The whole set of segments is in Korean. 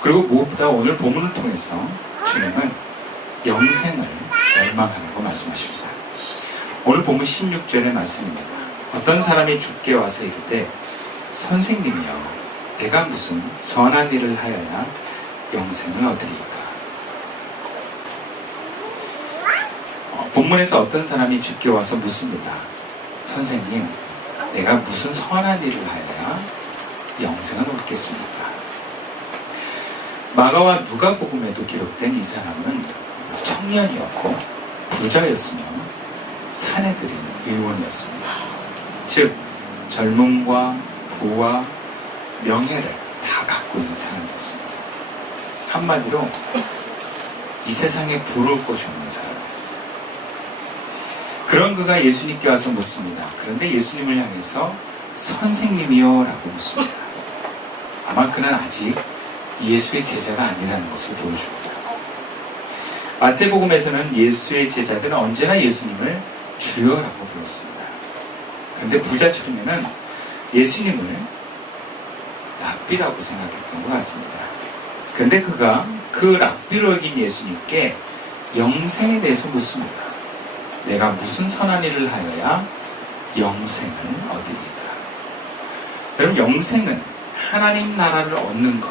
그리고 무엇보다 오늘 본문을 통해서 주님은 영생을 열망하라고 말씀하십니다. 오늘 본문 16절의 말씀입니다. 어떤 사람이 주께 와서 이르되 선생님이여 내가 무슨 선한 일을 하여야 영생을 얻으리이까. 본문에서 어떤 사람이 주께 와서 묻습니다. 선생님, 내가 무슨 선한 일을 하여야 영생을 얻겠습니까? 마가와 누가복음에도 기록된 이 사람은 청년이었고 부자였으며 산에 들인 의원이었습니다. 즉 젊음과 부와 명예를 다 갖고 있는 사람이었습니다. 한마디로 이 세상에 부러울 것이 없는 사람이었어요. 그런 그가 예수님께 와서 묻습니다. 그런데 예수님을 향해서 선생님이요 라고 묻습니다. 아마 그는 아직 예수의 제자가 아니라는 것을 보여줍니다. 마태복음에서는 예수의 제자들은 언제나 예수님을 주여라고 불렀습니다. 그런데 부자 청년은 예수님을 랍비라고 생각했던 것 같습니다. 그런데 그가 그 랍비로 여긴 예수님께 영생에 대해서 묻습니다. 내가 무슨 선한 일을 하여야 영생을 얻으리까? 여러분, 영생은 하나님 나라를 얻는 것,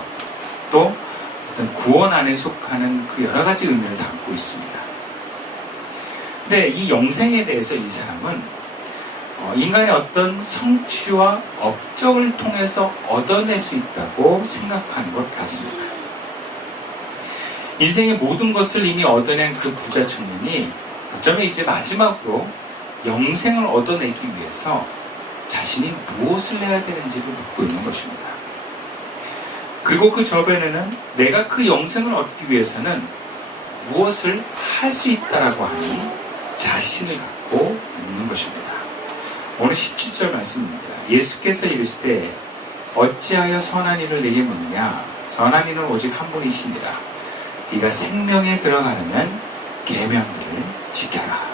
또 어떤 구원 안에 속하는 그 여러 가지 의미를 담고 있습니다. 근데 이 영생에 대해서 이 사람은 인간의 어떤 성취와 업적을 통해서 얻어낼 수 있다고 생각하는 것 같습니다. 인생의 모든 것을 이미 얻어낸 그 부자 청년이 어쩌면 이제 마지막으로 영생을 얻어내기 위해서 자신이 무엇을 해야 되는지를 묻고 있는 것입니다. 그리고 그 저변에는 내가 그 영생을 얻기 위해서는 무엇을 할 수 있다라고 하는 자신을 갖고 있는 것입니다. 오늘 17절 말씀입니다. 예수께서 이르시되 어찌하여 선한 일을 내게 묻느냐? 선한 이는 오직 한 분이시니라. 네가 생명에 들어가려면 계명들을 지켜라.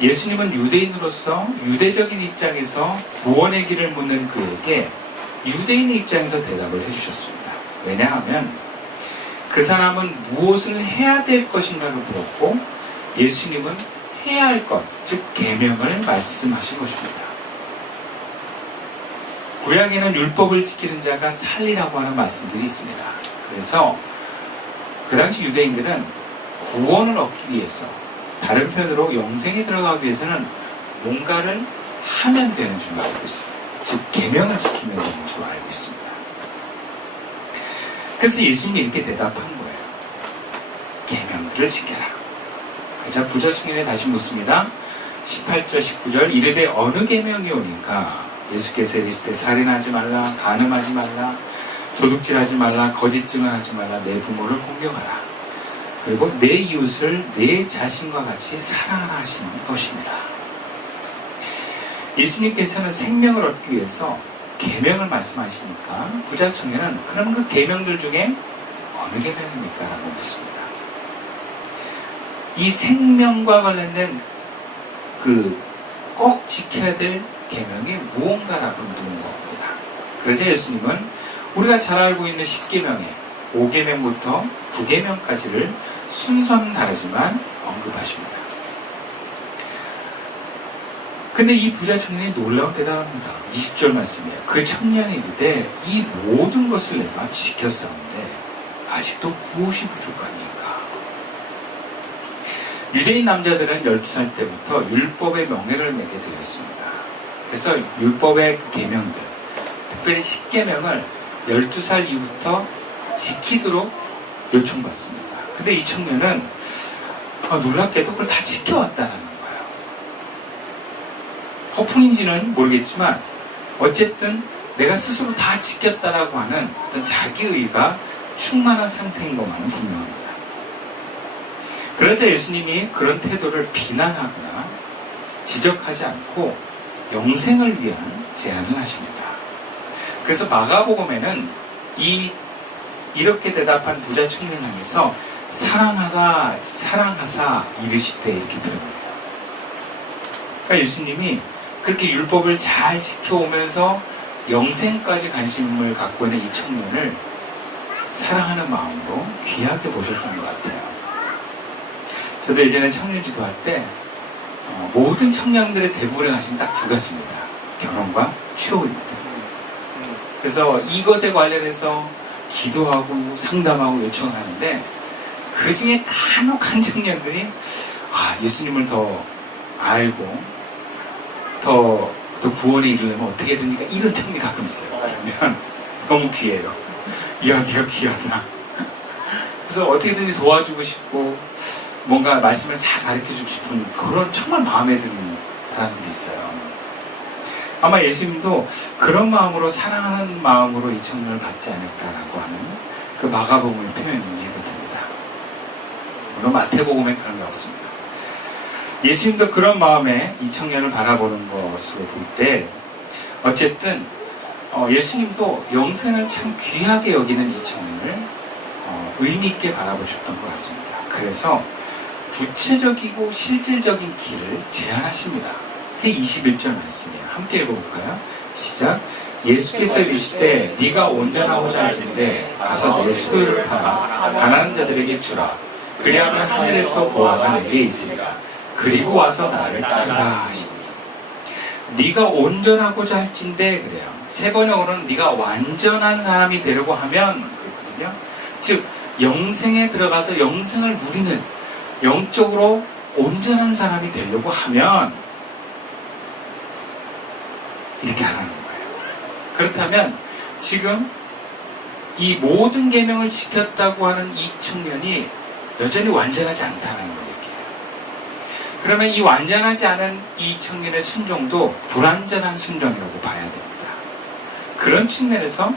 예수님은 유대인으로서 유대적인 입장에서 구원의 길을 묻는 그에게 유대인의 입장에서 대답을 해주셨습니다. 왜냐하면 그 사람은 무엇을 해야 될 것인가를 물었고 예수님은 해야 할 것, 즉 계명을 말씀하신 것입니다. 구약에는 율법을 지키는 자가 살리라고 하는 말씀들이 있습니다. 그래서 그 당시 유대인들은 구원을 얻기 위해서, 다른 편으로 영생에 들어가기 위해서는 뭔가를 하면 되는 줄 알고 있어요. 즉 계명을 지키면 되는 줄 알고 있습니다. 그래서 예수님이 이렇게 대답한 거예요. 계명들을 지켜라. 그자 부자 청년이 다시 묻습니다. 18절 19절 이르되 어느 계명이 오니까? 예수께서 이르시되 살인하지 말라, 간음하지 말라, 도둑질하지 말라, 거짓 증언하지 말라, 내 부모를 공경하라. 그리고 내 이웃을 내 자신과 같이 사랑하라 하시는 것입니다. 예수님께서는 생명을 얻기 위해서 계명을 말씀하시니까 부자 청년은 그럼 그 계명들 중에 어느 계명입니까? 라고 묻습니다. 이 생명과 관련된 꼭 지켜야 될 계명이 무언가라고 묻는 겁니다. 그래서 예수님은 우리가 잘 알고 있는 10계명에 5계명부터 9계명까지를 순서는 다르지만 언급하십니다. 근데 이 부자 청년이 놀라운 대답합니다. 20절 말씀이에요. 그 청년이 이르되 이 모든 것을 내가 지켰사온데 아직도 무엇이 부족하니까? 유대인 남자들은 12살 때부터 율법의 명예를 매게 되었습니다. 그래서 율법의 그 계명들, 특별히 10계명을 12살 이후부터 지키도록 요청받습니다. 근데 이 청년은 놀랍게도 그걸 다 지켜왔다라는 거예요. 허풍인지는 모르겠지만 어쨌든 내가 스스로 다 지켰다라고 하는 어떤 자기의가 충만한 상태인 것만은 분명합니다. 그러자 예수님이 그런 태도를 비난하거나 지적하지 않고 영생을 위한 제안을 하십니다. 그래서 마가복음에는 이렇게 대답한 부자 청년 향해서 사랑하사 이르시되 이렇게 표현해요. 그러니까 예수님이 그렇게 율법을 잘 지켜오면서 영생까지 관심을 갖고 있는 이 청년을 사랑하는 마음으로 귀하게 보셨던 것 같아요. 저도 예전에 청년지도 할 때 모든 청년들의 대부분의 관심이 딱 두 가지입니다. 결혼과 취업입니다. 그래서 이것에 관련해서 기도하고 상담하고 요청하는데 그 중에 간혹 한 청년들이 예수님을 더 알고 더 구원에 이르려면 어떻게 됩니까? 이런 청년이 가끔 있어요. 그러면 너무 귀해요. 이야, 네가 귀하다. 그래서 어떻게든지 도와주고 싶고 뭔가 말씀을 잘 가르쳐주고 싶은 그런 정말 마음에 드는 사람들이 있어요. 아마 예수님도 그런 마음으로 사랑하는 마음으로 이 청년을 받지 않을까라고 하는 그 마가복음의 표현이 이해가 됩니다. 물론 마태복음에 그런 게 없습니다. 예수님도 그런 마음에 이 청년을 바라보는 것으로 볼 때 어쨌든 예수님도 영생을 참 귀하게 여기는 이 청년을 의미 있게 바라보셨던 것 같습니다. 그래서 구체적이고 실질적인 길을 제안하십니다. 그게 21절 말씀이에요. 함께 읽어볼까요? 시작. 예수께서 이르시되 네가 온전하고자 할진대 가서 내 소유를 팔아 가난한 자들에게 주라. 그리하면 하늘에서 보화가 내게 있으리라. 그리고 와서 나를 따르라 하시니. 네가 온전하고자 할진대 그래요. 세 번역으로는 네가 완전한 사람이 되려고 하면 그렇거든요. 즉 영생에 들어가서 영생을 누리는 영적으로 온전한 사람이 되려고 하면 이렇게 하라는 거예요. 그렇다면 지금 이 모든 계명을 지켰다고 하는 이 청년이 여전히 완전하지 않다는 얘기예요. 그러면 이 완전하지 않은 이 청년의 순종도 불완전한 순종이라고 봐야 됩니다. 그런 측면에서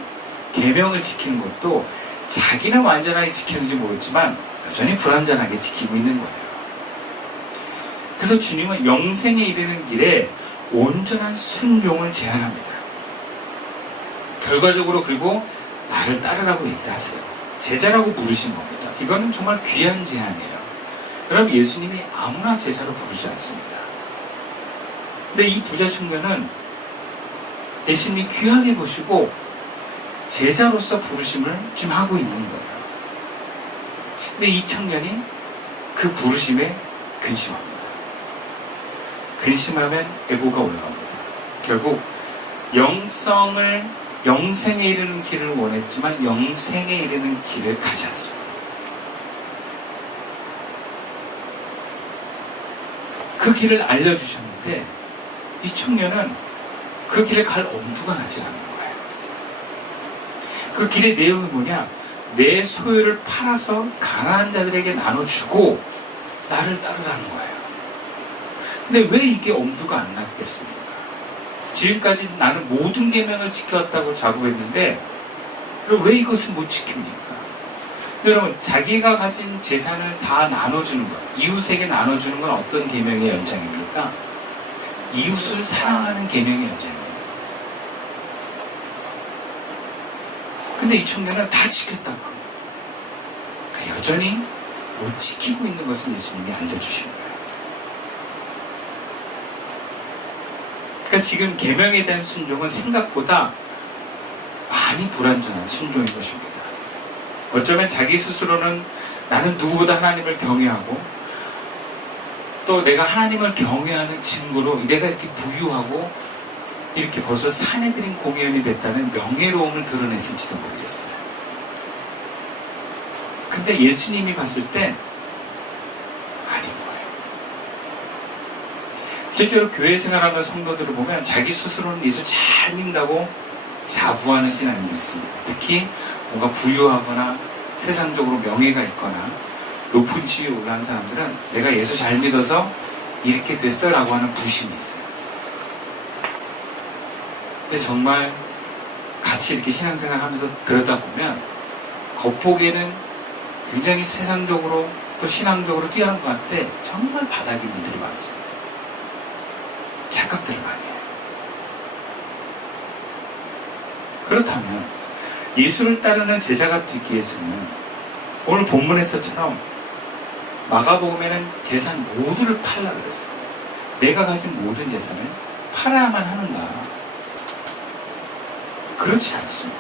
계명을 지키는 것도 자기는 완전하게 지키는지 모르지만 여전히 불완전하게 지키고 있는 거예요. 그래서 주님은 영생에 이르는 길에 온전한 순종을 제안합니다. 결과적으로 그리고 나를 따르라고 얘기를 하세요. 제자라고 부르신 겁니다. 이거는 정말 귀한 제안이에요. 여러분 예수님이 아무나 제자로 부르지 않습니다. 근데 이 부자 청년은 예수님이 귀하게 보시고 제자로서 부르심을 지금 하고 있는 거예요. 근데 이 청년이 그 부르심에 근심합니다. 근심하면 애고가 올라옵니다. 결국 영생에 이르는 길을 원했지만 영생에 이르는 길을 가지 않습니다. 그 길을 알려주셨는데 이 청년은 그 길에 갈 엄두가 나지 않는 거예요. 그 길의 내용이 뭐냐? 내 소유를 팔아서 가난한 자들에게 나눠주고 나를 따르라는 거예요. 근데 왜 이게 엄두가 안 났겠습니까? 지금까지 나는 모든 계명을 지켰다고 자부했는데 왜 이것을 못 지킵니까? 여러분 자기가 가진 재산을 다 나눠주는 것, 이웃에게 나눠주는 건 어떤 계명의 연장입니까? 이웃을 사랑하는 계명의 연장이에요. 근데 이 청년은 다 지켰다고 합니다. 그러니까 여전히 못 지키고 있는 것을 예수님이 알려주신 거예요. 그러니까 지금 계명에 대한 순종은 생각보다 많이 불완전한 순종인 것입니다. 어쩌면 자기 스스로는 나는 누구보다 하나님을 경외하고 또 내가 하나님을 경외하는 증거로 내가 이렇게 부유하고 이렇게 벌써 산에 들인 공연이 됐다는 명예로움을 드러냈을지도 모르겠어요. 근데 예수님이 봤을 때 아닌 거예요. 실제로 교회 생활하는 성도들을 보면 자기 스스로는 예수 잘 믿는다고 자부하는 신앙인들이 있습니다. 특히 뭔가 부유하거나 세상적으로 명예가 있거나 높은 지위에 올라간 사람들은 내가 예수 잘 믿어서 이렇게 됐어 라고 하는 부심이 있어요. 근데 정말 같이 이렇게 신앙생활 하면서 들여다보면 겉보기에는 굉장히 세상적으로 또 신앙적으로 뛰어난 것 같아 정말 바닥인 분들이 많습니다. 착각들을 많이 해요. 그렇다면 예수를 따르는 제자가 되기 위해서는 오늘 본문에서처럼 마가복음에는 재산 모두를 팔라 그랬어요. 내가 가진 모든 재산을 팔아야만 하는가? 그렇지 않습니다.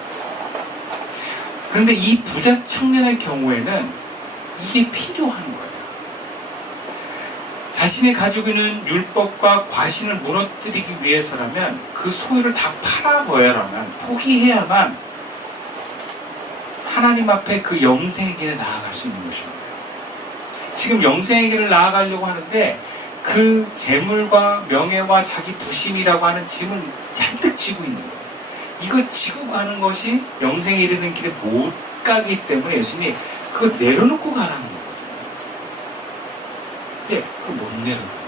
그런데 이 부자 청년의 경우에는 이게 필요한 거예요. 자신이 가지고 있는 율법과 과신을 무너뜨리기 위해서라면 그 소유를 다 팔아버려야만, 포기해야만 하나님 앞에 그 영생의 길에 나아갈 수 있는 것입니다. 지금 영생의 길을 나아가려고 하는데 그 재물과 명예와 자기 부심이라고 하는 짐을 잔뜩 지고 있는 거예요. 이걸 지고 가는 것이 영생에 이르는 길에 못 가기 때문에 예수님이 그거 내려놓고 가라는 거거든요. 근데 그걸 못 내려놓는 거예요.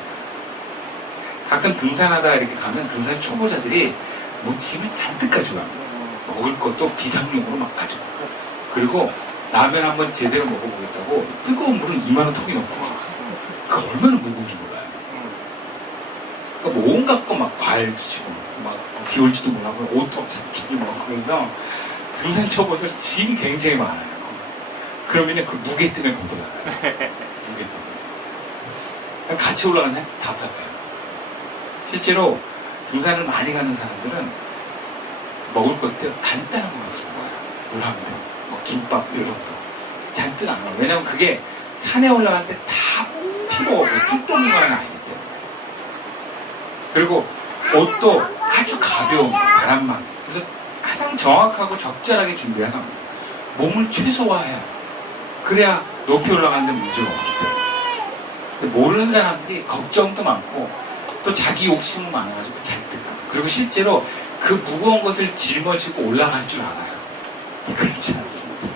가끔 등산하다 이렇게 가면 등산 초보자들이 뭐 짐을 잔뜩 가져갑니다. 먹을 것도 비상용으로 막 가져가고, 그리고 라면 한번 제대로 먹어보겠다고 뜨거운 물을 2만원 통에 넣고 가. 그 얼마나 무거운지 몰라요. 그러니까 뭐 온갖 거 막 과일도 치고 막 비 올지도 몰라고 옷도 잡히고 막 그러면서 등산 초보에서 짐이 굉장히 많아요. 그러면 그 무게 때문에 못 올라가요. 무게 때문에. 같이 올라가는 사람이 답답해요. 실제로 등산을 많이 가는 사람들은 먹을 것들 간단한 거 가지고 먹어요. 물 한 병, 뭐 김밥 이런 거 잔뜩 안 먹어요. 왜냐면 그게 산에 올라갈 때 다 필요 없고 쓸데없는 건 아니기 때문에. 그리고 옷도 아주 가벼운 바람만. 그래서 가장 정확하고 적절하게 준비해야 합니다. 몸을 최소화해야. 그래야 높이 올라가는데 문제가 없기 때문에. 근데 모르는 사람들이 걱정도 많고 또 자기 욕심도 많아가지고 잔뜩 가고, 그리고 실제로 그 무거운 것을 짊어지고 올라갈 줄 알아요. 그렇지 않습니다.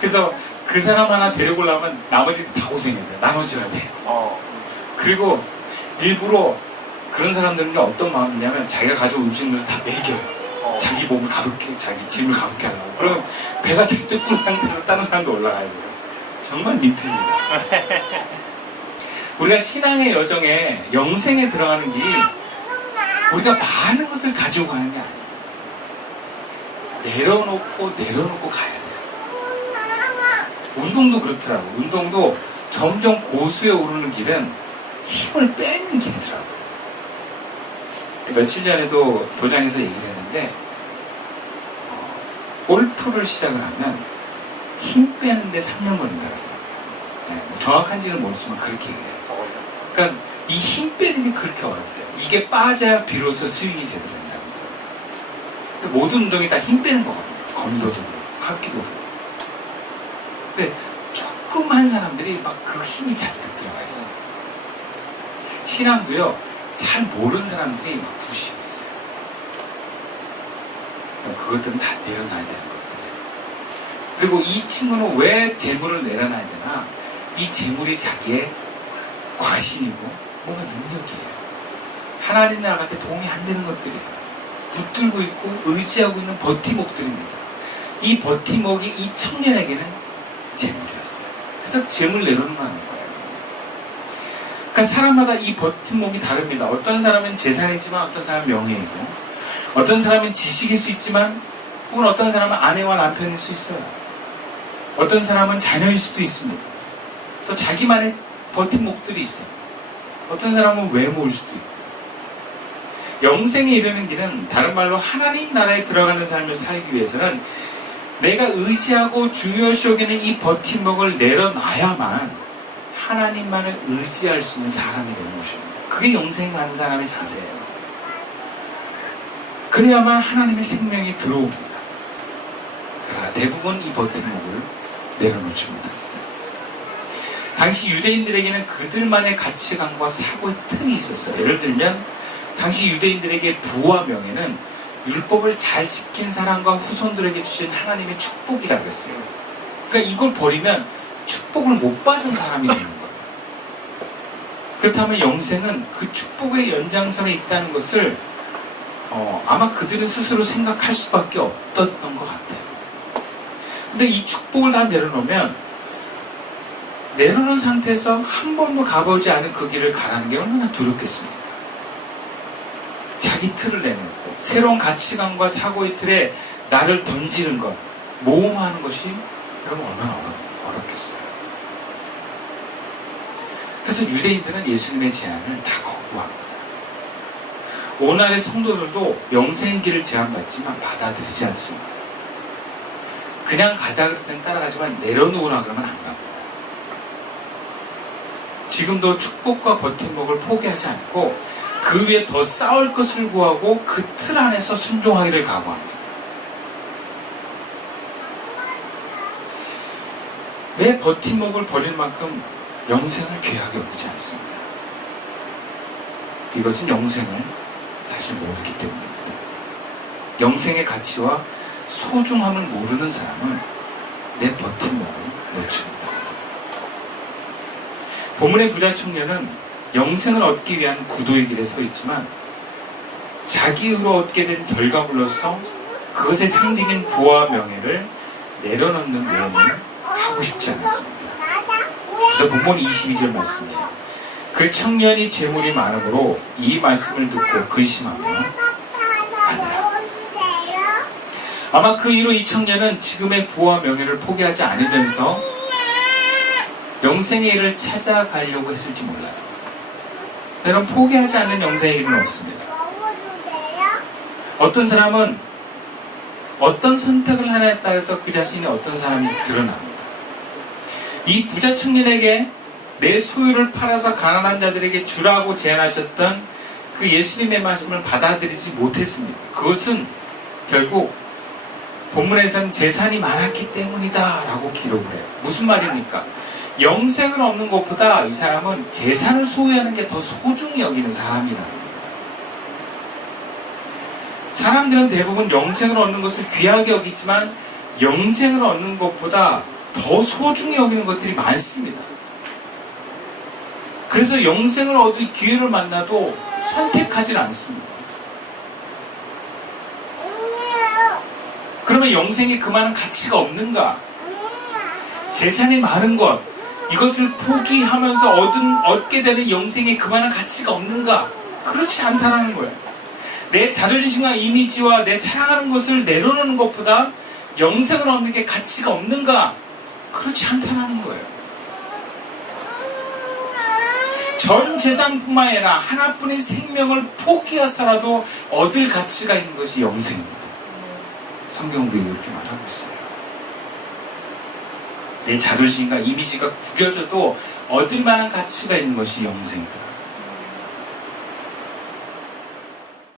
그래서 그 사람 하나 데리고 오려면 나머지들 다 고생해야 돼. 나눠줘야 돼. 그리고 일부러 그런 사람들은 어떤 마음이냐면 자기가 가져온 음식물을 다 먹여요. 자기 몸을 가볍게, 자기 짐을 가볍게 하려고. 그러면 배가 잔뜩 꾼 상태에서 다른 사람도 올라가야 돼요. 정말 민폐입니다. 우리가 신앙의 여정에, 영생에 들어가는 길이 우리가 많은 것을 가지고 가는 게 아니에요. 내려놓고 가야 돼요. 운동도 그렇더라고요. 운동도 점점 고수에 오르는 길은 힘을 빼는 길이더라고요. 며칠 전에도 도장에서 얘기를 했는데, 골프를 시작을 하면 힘 빼는데 3년 걸린다고 해서, 뭐 정확한지는 모르지만 그렇게 얘기해요. 그러니까 이 힘 빼는 게 그렇게 어렵대요. 이게 빠져야 비로소 스윙이 제대로 된다고 하더라고요. 모든 운동이 다 힘 빼는 거거든요. 검도도 그렇고, 합기도 그렇고. 근데 조그만 사람들이 막 그 힘이 잔뜩 들어가 있어요. 신앙도요, 잘 모르는 사람들이 막 부시고 있어요. 그것들은 다 내려놔야 되는 것들이에요. 그리고 이 친구는 왜 재물을 내려놔야 되나? 이 재물이 자기의 과신이고 뭔가 능력이에요. 하나님 나라갈 때 도움이 안 되는 것들이에요. 붙들고 있고 의지하고 있는 버팀목들입니다. 이 버팀목이 이 청년에게는 재물이었어요. 그래서 재물 내려놓는 거예요. 그러니까 사람마다 이 버팀목이 다릅니다. 어떤 사람은 재산이지만 어떤 사람은 명예이고, 어떤 사람은 지식일 수 있지만, 혹은 어떤 사람은 아내와 남편일 수 있어요. 어떤 사람은 자녀일 수도 있습니다. 또 자기만의 버팀목들이 있어요. 어떤 사람은 외모일 수도 있고. 영생에 이르는 길은 다른 말로 하나님 나라에 들어가는 삶을 살기 위해서는 내가 의지하고 중요시 여기는 이 버팀목을 내려놔야만 하나님만을 의지할 수 있는 사람이 되는 것입니다. 그게 영생에 가는 사람의 자세예요. 그래야만 하나님의 생명이 들어옵니다. 그러나 대부분 이 버팀목을 내려놓습니다. 당시 유대인들에게는 그들만의 가치관과 사고의 틈이 있었어요. 예를 들면 당시 유대인들에게 부와 명예는 율법을 잘 지킨 사람과 후손들에게 주신 하나님의 축복이라고 했어요. 그러니까 이걸 버리면 축복을 못 받은 사람이 되는 거예요. 그렇다면 영생은 그 축복의 연장선에 있다는 것을 아마 그들은 스스로 생각할 수밖에 없었던 것 같아요. 근데 이 축복을 다 내려놓으면 내려놓은 상태에서 한 번도 가보지 않은 그 길을 가라는 게 얼마나 두렵겠습니까? 자기 틀을 내놓고 새로운 가치관과 사고의 틀에 나를 던지는 것, 모험하는 것이 여러분 얼마나 어렵겠어요. 그래서 유대인들은 예수님의 제안을 다 거부합니다. 오늘의 성도들도 영생의 길을 제안받지만 받아들이지 않습니다. 그냥 가자 그랬더니 따라가지만 내려놓으라 그러면 안 갑니다. 지금도 축복과 버팀목을 포기하지 않고 그 위에 더 쌓을 것을 구하고 그 틀 안에서 순종하기를 각오합니다. 내 버팀목을 버릴 만큼 영생을 귀하게 여기지 않습니다. 이것은 영생을 사실 모르기 때문입니다. 영생의 가치와 소중함을 모르는 사람은 내 버팀목을 놓칩니다. 본문의 부자 청년은 영생을 얻기 위한 구도의 길에 서 있지만 자기 의로 얻게 된 결과물로서 그것의 상징인 부와 명예를 내려놓는 모험을 하고 싶지 않았습니다. 그래서 본문 22절 말씀이에요. 그 청년이 재물이 많으므로 이 말씀을 듣고 근심하며 가니라. 아마 그 이후로 이 청년은 지금의 부와 명예를 포기하지 않으면서 영생의 일을 찾아가려고 했을지 몰라요. 때론 포기하지 않는 영생의 일은 없습니다. 어떤 사람은 어떤 선택을 하냐에 따라서 그 자신이 어떤 사람인지 드러납니다. 이 부자 청년에게 내 소유를 팔아서 가난한 자들에게 주라고 제안하셨던 그 예수님의 말씀을 받아들이지 못했습니다. 그것은 결국 본문에서는 재산이 많았기 때문이다 라고 기록을 해요. 무슨 말입니까? 영생을 얻는 것보다 이 사람은 재산을 소유하는 게 더 소중히 여기는 사람이라는 거예요. 사람들은 대부분 영생을 얻는 것을 귀하게 여기지만 영생을 얻는 것보다 더 소중히 여기는 것들이 많습니다. 그래서 영생을 얻을 기회를 만나도 선택하진 않습니다. 그러면 영생이 그만한 가치가 없는가? 재산이 많은 것, 이것을 포기하면서 얻게 되는 영생이 그만한 가치가 없는가? 그렇지 않다는 거예요. 내 자존심과 이미지와 내 사랑하는 것을 내려놓는 것보다 영생을 얻는 게 가치가 없는가? 그렇지 않다는 거예요. 전 재산뿐만 아니라 하나뿐인 생명을 포기해서라도 얻을 가치가 있는 것이 영생입니다. 성경도 이렇게 말하고 있어요. 내 자존심과 이미지가 구겨져도 얻을 만한 가치가 있는 것이 영생입니다.